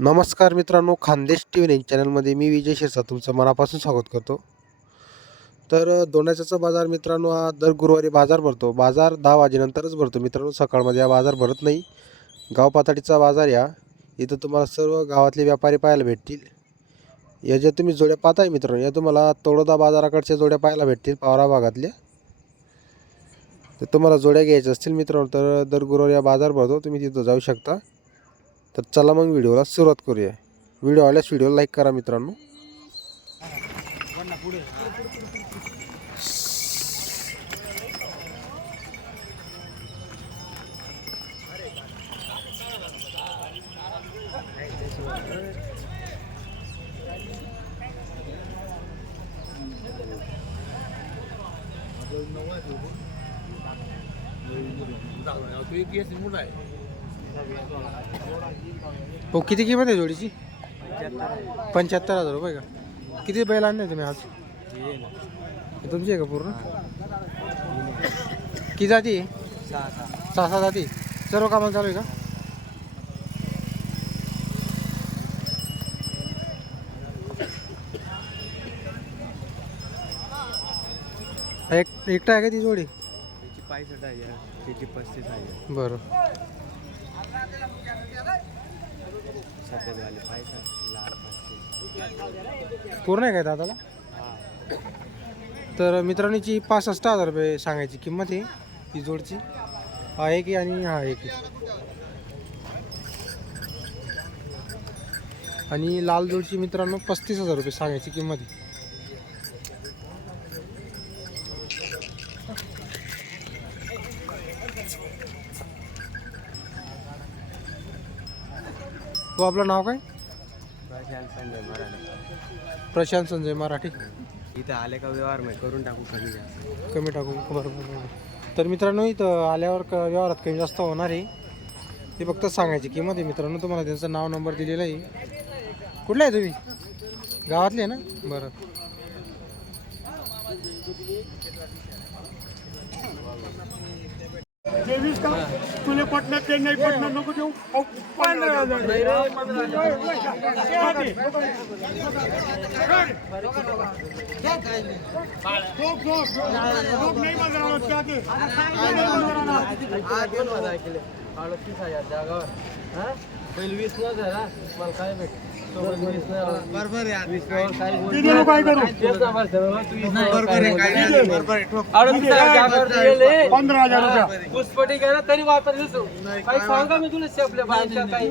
नमस्कार मित्रांनो Khandesh T V nine चॅनलमध्ये मी विजय शिरसा तुमचं मनापासून स्वागत करतो. तर अ, बाजार मित्रांनो हा दर गुरुवारी बाजार भरतो. बाजार दहा वाजेनंतरच भरतो मित्रांनो सकाळमध्ये हा बाजार भरत नाही. गाव पातळीचा बाजार या. इथं तुम्हाला सर्व गावातले व्यापारी पाहायला भेटतील. या ज्या तुम्ही जोड्या पाहताय मित्रांनो या तुम्हाला तोडोदा बाजाराकडच्या जोड्या पाहायला भेटतील पावरा भागातल्या. तर तुम्हाला जोड्या घ्यायच्या असतील मित्रांनो तर दर गुरुवारी हा बाजार भरतो तुम्ही तिथं जाऊ शकता. तर चला मग व्हिडिओला सुरुवात करूया. व्हिडिओ आल्यास व्हिडिओ लाईक करा मित्रांनो. हो किती किंमत आहे जोडीची? पंच्याहत्तर हजार रुपये का? किती बैल आणले तुम्ही आज? तुमची आहे का पूर्ण? किती जाती? सहा सहा जाती. सर्व कामाला चालू आहे का? एक एकटा आहे का ती जोडी? त्याची पायसठ आहे त्याची पस्तीस आहे. बरं. लाल पूर्ण आहे काय दादाला? तर मित्रांनीची पासष्ट हजार रुपये सांगायची किंमत आहे ती जोडची. हा एक आहे आणि हा एक आणि लाल जोडची मित्रांनो पस्तीस हजार रुपये सांगायची किंमत आहे. तो आपलं नाव काय? प्रशांत संजय मराठे. प्रशांत संजय मराठी. इथं आले का व्यवहार मी करून टाकू कमी जास्त. कमी टाकू. बरोबर बरोबर तर मित्रांनो इथं आल्यावर क व्यवहारात कमी जास्त होणार आहे. ते फक्त सांगायची किंमत आहे. मित्रांनो तुम्हाला त्यांचं नाव नंबर दिलेला आहे. कुठले आहे तुम्ही? गावातले आहे ना? बरं. तेवीस का तुले पटना ते नाही पटणार नको देऊ पंधरा हजार अडतीस हजार जागावर पहिले काय भेट पंधरा हजार पुष्पटी करा तरी वापर तू. काही सांगा मी तुला शेपले बाहेरच्या काही?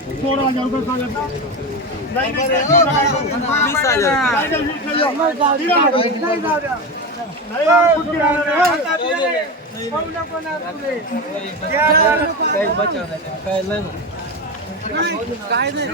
सोळा हजार रुपये सांगत काय नाही